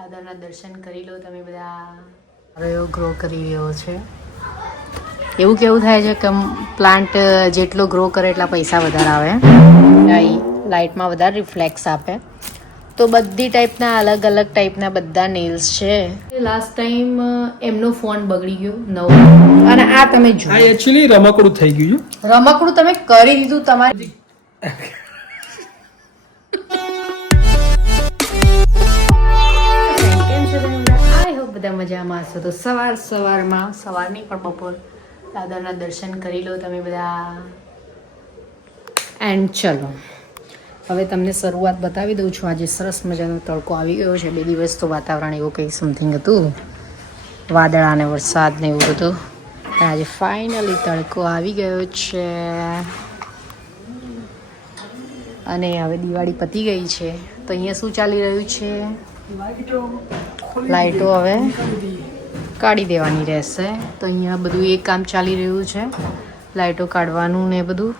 દાદાના દર્શન કરી લો તમે બધા રહ્યો ગ્રો કરી રહ્યો છે. એવું કેવું થાય છે કે પ્લાન્ટ જેટલો ગ્રો કરે એટલા પૈસા વધારે આવે? લાઇટમાં વધારે રિફ્લેક્સ આપે. તો બધી ટાઈપના અલગ અલગ ટાઈપના બધા નેલ્સ છે. લાસ્ટ ટાઈમ એમનો ફોન બગડી ગયો નવો. અને આ તમે જુઓ. આ એકચ્યુઅલી રમકડું થઈ ગયું. રમકડું તમે કરી દીધું તમારી બધા મજામાં હશો? તો સવાર સવારમાં, સવારની પણ બપોર દાદાના દર્શન કરી લો તમે બધા. એન્ડ ચલો, હવે તમને શરૂઆત બતાવી દઉં છું. આજે સરસ મજાનો તડકો આવી ગયો છે. બે દિવસ તો વાતાવરણ એવું કંઈ સમથિંગ હતું. વાદળા અને વરસાદ ને એવું બધું. પણ આજે ફાઇનલી તડકો આવી ગયો છે. અને હવે દિવાળી પતી ગઈ છે. તો અહીંયા શું ચાલી રહ્યું છે? લાઇટો હવે કાઢી દેવાની રહેશે. તો અહીંયા બધું એક કામ ચાલી રહ્યું છે. લાઇટો કાઢવાનું ને બધું.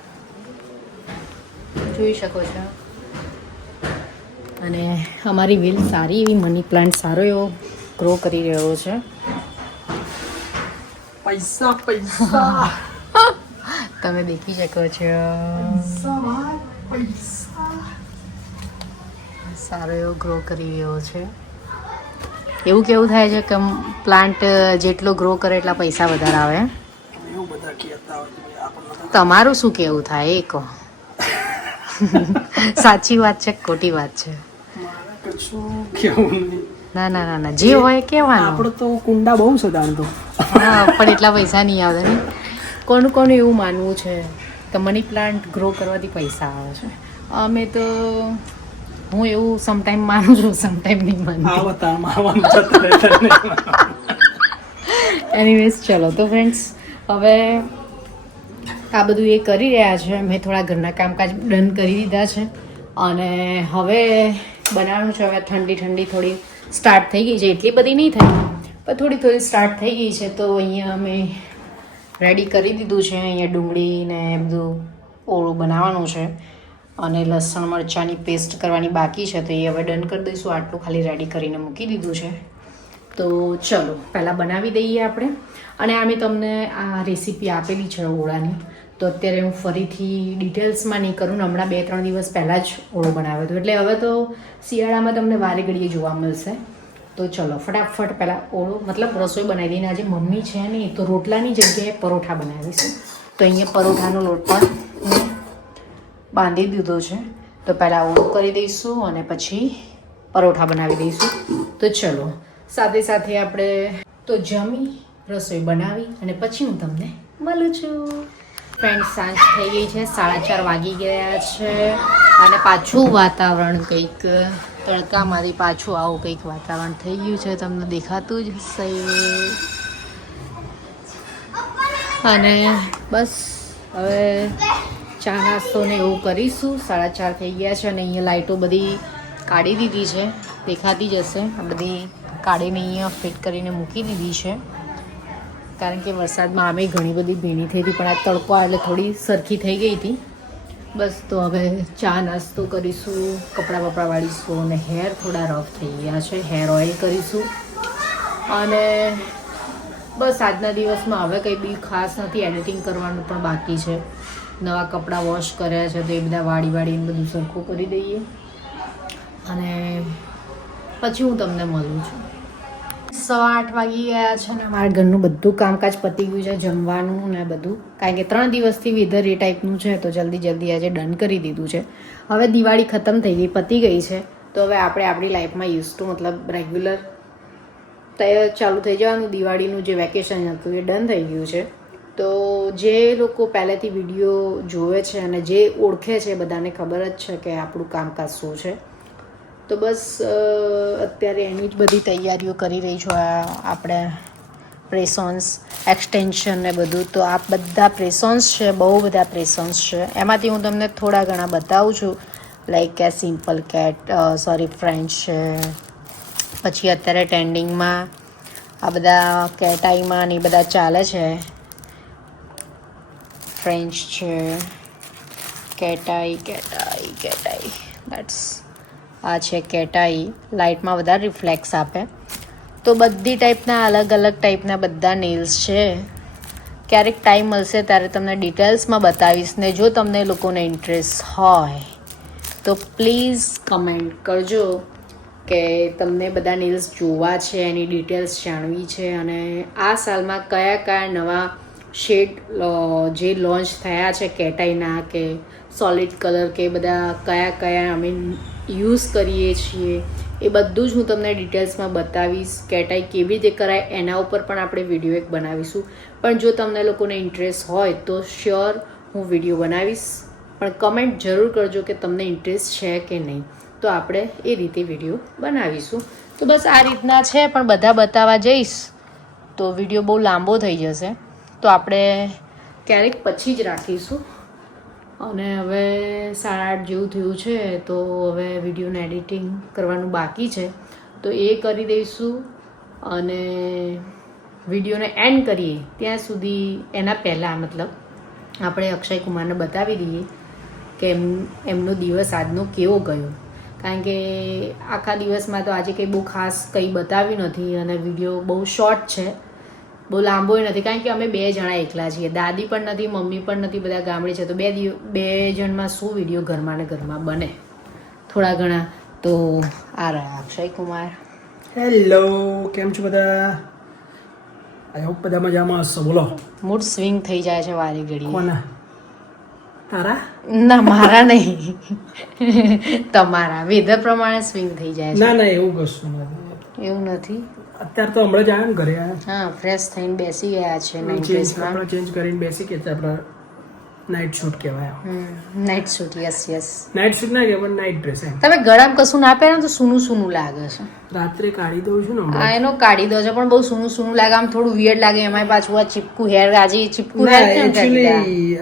જોઈ શકો છો. અને અમારી વિલ સારી એવી મની પ્લાન્ટ સારો એવો ગ્રો કરી રહ્યો છે. પૈસા પૈસા. તમે દેખી શકો છો. સારો એવો ગ્રો કરી રહ્યો છે. એવું કેવું થાય છે કે પ્લાન્ટ જેટલો ગ્રો કરે એટલા પૈસા વધારે આવે? તો તમારું શું કેવું થાય? એ કહો સાચી વાત છે ખોટી વાત છે? ના ના ના ના. જે હોય કેવાનું આપણે તો કુંડા બહુ જાણતો હા પણ એટલા પૈસા નહીં આવતા ને. કોનું કોનું એવું માનવું છે? કે મની પ્લાન્ટ ગ્રો કરવાથી પૈસા આવે છે. અમે તો હું એવું સમટાઈમ માનું છું સમટાઈમ નહીં માનું. એનીવેઝ ચલો તો ફ્રેન્ડ્સ હવે આ બધું એ કરી રહ્યા છે. મેં થોડા ઘરના કામકાજ ડન કરી દીધા છે. અને હવે બનાવવાનું છે હવે ઠંડી ઠંડી થોડી સ્ટાર્ટ થઈ ગઈ છે. એટલી બધી નહીં થઈ પણ થોડી થોડી સ્ટાર્ટ થઈ ગઈ છે. તો અહીંયા અમે રેડી કરી દીધું છે. અહીંયા ડુંગળી ને બધું ઓળું બનાવવાનું છે. અને લસણ, મરચાંની પેસ્ટ કરવાની બાકી છે, તો એ હવે ડન કરી દઈશું. આટલું ખાલી રેડી કરીને મૂકી દીધું છે. તો ચલો, પહેલાં બનાવી દઈએ આપણે. અને આ મેં તમને આ રેસીપી આપેલી છે ઓળાની. તો અત્યારે હું ફરીથી ડિટેલ્સમાં નહીં કરું ને, હમણાં બે, ત્રણ દિવસ પહેલાં જ ઓળો બનાવ્યો હતો. એટલે હવે તો શિયાળામાં તમને વારે ઘડીએ જોવા મળશે. તો ચલો, ફટાફટ પહેલાં ઓળો, મતલબ રસોઈ બનાવી દઈને, આજે મમ્મી છે નહીં, તો રોટલાની જગ્યાએ પરોઠા બનાવીશું. તો અહીંયા પરોઠાનો લોટ પણ બાંધી દીધો છે. તો પહેલાં ઓળો કરી દઈશું અને પછી પરોઠા બનાવી દઈશું. તો ચલો, સાથે સાથે આપણે તો જમી, રસોઈ બનાવી અને પછી હું તમને મળું છું. ફ્રેન્ડ સાંજ થઈ ગઈ છે, સાડા ચાર વાગી ગયા છે અને પાછું વાતાવરણ કંઈક તડકામાંથી પાછું આવું કંઈક વાતાવરણ થઈ ગયું છે, તમને દેખાતું જ હશે. અને બસ, હવે ચા નાસ્તો ને એવું કરીશું. સાડા ચાર થઈ ગયા છે અને અહીંયા લાઇટો બધી કાઢી દીધી છે. દેખાતી જ હશે. આ બધી કાઢીને અહીંયા ફિટ કરીને મૂકી દીધી છે. કારણ કે વરસાદમાં આમે ઘણી બધી ભીની થઈ હતી, પણ આ તડકો એટલે થોડી સરખી થઈ ગઈ હતી. બસ તો હવે ચા નાસ્તો કરીશું, કપડાં બપડાં વાળીશું અને હેર થોડા રફ થઈ ગયા છે. હેર ઓઇલ કરીશું. અને બસ આજના દિવસમાં હવે કંઈ બી ખાસ નથી, એડિટિંગ કરવાનું પણ બાકી છે. નવા કપડાં વોશ કર્યા છે, તો એ બધા વાળી વાળીને બધું સરખું કરી દઈએ. અને પછી હું તમને મળું છું. સવા આઠ વાગી ગયા છે ને, મારા ઘરનું બધું કામકાજ પતી ગયું છે, જમવાનું ને બધું. કારણ કે ત્રણ દિવસથી વેધર એ ટાઈપનું છે, તો જલ્દી જલ્દી આજે ડન કરી દીધું છે. હવે દિવાળી ખતમ થઈ ગઈ, પતી ગઈ છે. તો હવે આપણે આપણી લાઈફમાં યુઝ ટુ મતલબ રેગ્યુલર તૈયાર ચાલુ થઈ જવાનું. દિવાળીનું જે વેકેશન હતું એ ડન થઈ ગયું છે. તો જે લોકો પહેલેથી વીડિયો જોવે છે અને જે ઓળખે છે બધાને ખબર જ છે કે આપણું કામકાજ શું છે. તો બસ અત્યારે એની જ બધી તૈયારીઓ કરી રહી છું આ આપણે પ્રેસોન્સ, એક્સટેન્શન ને બધું. તો આ બધા પ્રેસોન્સ છે, બહુ બધા પ્રેસોન્સ છે. એમાંથી હું તમને થોડા ઘણા બતાવું છું. લાઈક કે સિમ્પલ કેટ સોરી, ફ્રેન્ચ છે. પછી અત્યારે ટ્રેન્ડિંગમાં આ બધા કેટાઈમાં ને એ બધા ચાલે છે. ફ્રેન્ચ છે કેટાઈ કેટાઈ કેટાઈ દેટ્સ આ છે કેટાઈ લાઇટમાં વધારે રિફ્લેક્સ આપે. તો બધી ટાઈપના અલગ અલગ ટાઈપના બધા નેલ્સ છે. ક્યારેક ટાઈમ મળશે ત્યારે તમને ડિટેલ્સમાં બતાવીશ ને જો તમને લોકોને ઇન્ટરેસ્ટ હોય, તો પ્લીઝ કમેન્ટ કરજો કે તમને બધા નેલ્સ જોવા છે, એની ડિટેલ્સ જાણવી છે અને આ સાલમાં કયા કયા નવા શેડ જે લોન્ચ થયા છે કેટાઈના કે સોલિડ કલર કે બધા કયા કયા અમે યુઝ કરીએ છીએ, એ બધું જ હું તમને ડિટેલ્સમાં બતાવીશ. કેટાઈ કેવી રીતે કરાય એના ઉપર પણ આપણે વીડિયો એક બનાવીશું. પણ જો તમને લોકોને ઇન્ટરેસ્ટ હોય તો શ્યોર હું વીડિયો બનાવીશ. પણ કમેન્ટ જરૂર કરજો કે તમને ઇન્ટરેસ્ટ છે કે નહીં. તો આપણે એ રીતે વીડિયો બનાવીશું. તો બસ આ રીતના છે, પણ બધા બતાવવા જઈશ તો વીડિયો બહુ લાંબો થઈ જશે. તો આપણે ક્યારેક પછી જ રાખીશું. અને હવે સાડા આઠ જેવું થયું છે, તો હવે વિડીયોને એડિટિંગ કરવાનું બાકી છે. તો એ કરી દઈશું અને વિડીયોને એન્ડ કરીએ. ત્યાં સુધી એના પહેલાં મતલબ આપણે અક્ષય કુમારને બતાવી દઈએ કે એમ, એમનો દિવસ આજનો કેવો ગયો. કારણ કે આખા દિવસમાં તો આજે કંઈ બહુ ખાસ કંઈ બતાવ્યું નથી અને વીડિયો બહુ શોર્ટ છે. બહુ લાંબો નથી. કારણ કે અમે બે જણા એકલા છીએ. દાદી પણ નથી મમ્મી પણ નથી બધા ગામડે છે. તો બે દિવ બે જણમાં શું વીડિયો ઘરમાં ને ઘરમાં બને? થોડા ઘણા. તો આ રહ્યા અક્ષય કુમાર. હેલો કેમ છો બધા? આઈ હોપ બધા મજામાં હશો. બોલો. મૂડ સ્વિંગ થઈ જાય છે વારી ઘડી કોના? તારા? ના મારા નહીં. તમારા. વેધર પ્રમાણે સ્વિંગ થઈ જાય છે. ના ના એવું કશું નથી. એવું નથી? અત્યારે તો હમણાં જ આવ્યા ને ઘરે હા ફ્રેશ થઈને બેસી ગયા છે નાઇટ ડ્રેસમાં આપણે ચેન્જ કરીને બેસી ગયા છે આપણે નાઇટ શૂટ કહેવાય night shoot yes yes night shoot ના કહેવાય નાઇટ ડ્રેસ એમ. તમે ગળામાં કશું ના પહેરો તો સૂનું સૂનું લાગે છે. રાત્રે કાઢી દઉં છું ને આ એનો કાઢી દો છો પણ બહુ સૂનું સૂનું લાગે આમ થોડું વિયર્ડ લાગે એમાંય પાછું આ ચીપકું હેર આજે ચીપકું હેર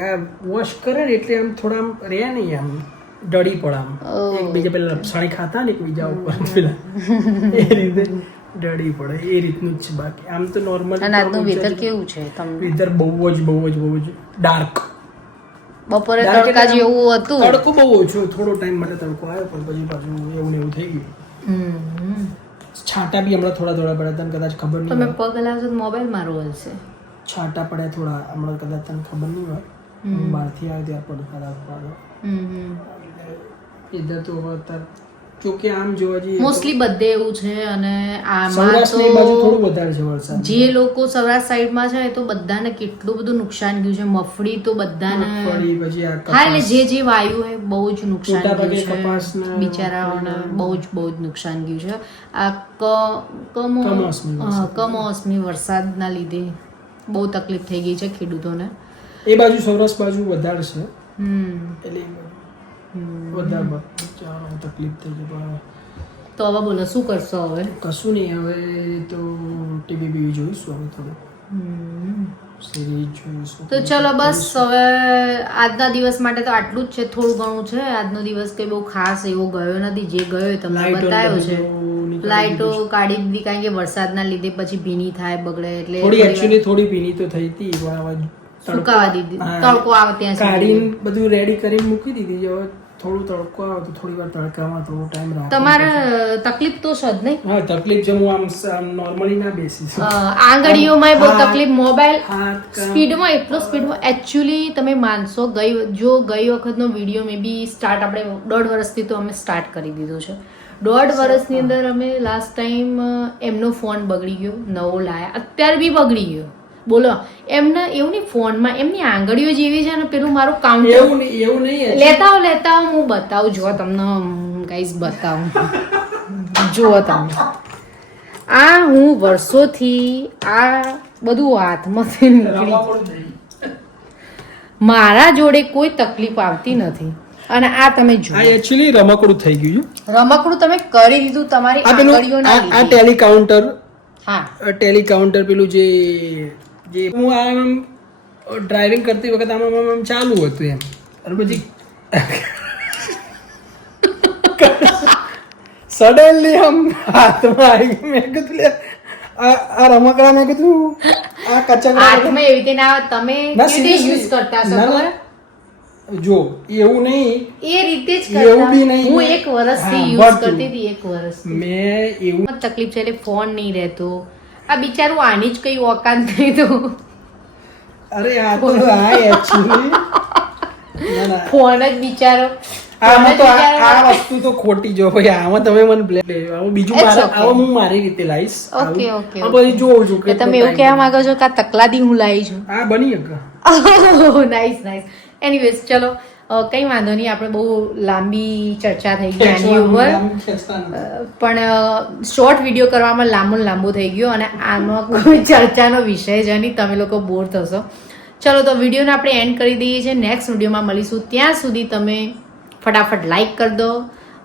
આ વોશ કરે ને એટલે આમ થોડા આમ રહે નહીં આમ ડળી પડે આમ. એકબીજા પેલા લપસાણી ખાતા ને એકબીજા ઉપર પેલા. એ રીતે. ડળી પડે એ રીતનું જ છે બાકી. આમ તો નોર્મલ અને આજનું વેધર કેવું છે? તમને વેધર બહુ જ બહુ જ બહુ જ ડાર્ક બપોરે તડકા જેવું હતું. તડકો બહુ ઓછો થોડો ટાઈમ માટે તડકો આવ્યો પણ પછી પાછું એવું ને એવું થઈ ગયું. છાટા બી હમણાં થોડા થોડા પડ્યા તને કદાચ ખબર નહીં તમે પગ હલાવશો મોબાઈલ મારો હશે છાંટા પડ્યા થોડા હમણાં કદાચ તને ખબર નહીં હોય. બહારથી આવ્યો ત્યારે પડતા રાખવાનો એ તો હવે કે આમ જોવા જઈએ મોસ્ટલી બધે એવું છે અને આમાં બાજુ તો થોડું વધારે છે વરસાદ. જે લોકો સૌરાષ્ટ્ર સાઈડમાં છે તો બધાને કેટલું બધું નુકસાન ગયું છે. મફળી તો બધાને હા એટલે જે જે વાયુ હોય બહુ જ નુકસાન ગયું છે. બિચારાઓને બહુ જ બહુ જ નુકસાન ગયું છે. આ કમોસમી વરસાદ. હા, કમોસમી વરસાદના લીધે બહુ તકલીફ થઈ ગઈ છે ખેડૂતોને. એ બાજુ સૌરાષ્ટ્ર બાજુ વધારે છે. હમ. એટલે વધારે તકલીફ થઈ ગઈ તો હવે બોલો શું કરશો હવે? કશું નહીં હવે તો ટીવી બીવી જોઈશું હવે થોડું તો ચલો બસ હવે આજના દિવસ માટે તો આટલું જ છે થોડું ઘણું છે. આજનો દિવસ કઈ બહુ ખાસ એવો ગયો નથી જે ગયો એ તમને બતાવ્યો છે. લાઇટો કાઢી દીધી કારણ કે વરસાદના લીધે પછી ભીની થાય બગડે એટલે થોડી એકચ્યુઅલી થોડી ભીની તો થઈ હતી પણ સુકાવા દીધી. તડકો આવે ત્યાં કાઢીને બધું રેડી કરીને મૂકી દીધી. જો થોડું તડકો આવે તો થોડી વાર તડકામાં થોડો ટાઈમ રાખે તમારે તકલીફ તો જ નહીં? હા તકલીફ જો હું આમ નોર્મલી ના બેસીશ આંગળીઓમાં બહુ તકલીફ. મોબાઈલ સ્પીડમાં એટલો સ્પીડમાં એકચ્યુઅલી તમે માનશો ગઈ જો ગઈ વખતનો વીડિયો મે બી સ્ટાર્ટ આપણે દોઢ વર્ષથી તો અમે સ્ટાર્ટ કરી દીધો છે. દોઢ વર્ષની અંદર અમે લાસ્ટ ટાઈમ એમનો ફોન બગડી ગયો નવો લાયા. અત્યારે બી બગડી ગયો. બોલો એમને એવું નહીં ફોનમાં એમની આંગળીઓ જેવી છે ને પેલું મારું કાઉન્ટર એવું નહીં એવું નહીં લેતા આવો લેતા આવો હું બતાવું જો તમને ગાઈઝ બતાવું. જુઓ તમે આ હું વર્ષોથી આ બધું હાથમાંથી નીકળી મારા જોડે કોઈ તકલીફ આવતી નથી. અને આ તમે આ એક્ચ્યુઅલી રમકડું થઈ ગયું છે. રમકડું તમે કરી દીધું તમારી આંગળીઓના આ આ ટેલી કાઉન્ટર હા. ટેલી કાઉન્ટર પેલું જે જે હું આમ ડ્રાઇવિંગ કરતી વખત આમ આમ આમ આમ ચાલુ હતું એમ અને પછી સડનલી આમ હાથમાં આવી ગયું મેં કીધું લે, આ આ રમકડા મેં કીધું આ કચકડા હાથમાં એવી રીતે ના આવે તમે ના, કેવી રીતે seriously. યુઝ કરતા છો ના, ના. ખબર જો એવું નહીં એ રીતે જ એવું કરતા બી નહીં. હું એક વર્ષથી હા, યુઝ બધું. કરતી હતી એક વર્ષથી મેં એવું માં તકલીફ છે એટલે ફોન નહીં રહેતો આ બિચારું આની જ કઈ ઓકાત નહીં તો. અરે આ તો આ એકચ્યુઅલી ફોન જ બિચારો. આમાં તો આ વસ્તુ તો ખોટી જો ભાઈ. આમાં તમે મને બ્લે આમાં બીજું મારા આમાં હું મારી રીતે લાવીશ ઓકે આવું. આ જોઉં છું તમે એવું કહેવા માંગો છો કે આ તકલાદી હું લાવી છું? બની શકે નાઈસ નાઈસ એનીવેઝ ચલો. કંઈ વાંધો નહીં આપણે બહુ લાંબી ચર્ચા થઈ ગઈ આની ઉપર. પણ શોર્ટ વીડિયો કરવામાં લાંબુ લાંબુ થઈ ગયો અને આમાં કોઈ ચર્ચાનો વિષય છે નહીં તમે લોકો બોર થશો. ચલો તો વિડીયોને આપણે એન્ડ કરી દઈએ છીએ. નેક્સ્ટ વિડીયોમાં મળીશું. ત્યાં સુધી તમે ફટાફટ લાઇક કરી દો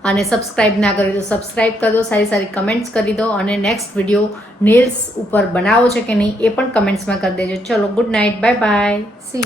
અને સબસ્ક્રાઇબ ના કરી દો. સબસ્ક્રાઇબ કરી દો સારી સારી કમેન્ટ્સ કરી દો અને નેક્સ્ટ વીડિયો નેલ્સ ઉપર બનાવો છે કે નહીં એ પણ કમેન્ટ્સમાં કરી દેજો. ચલો good night bye bye see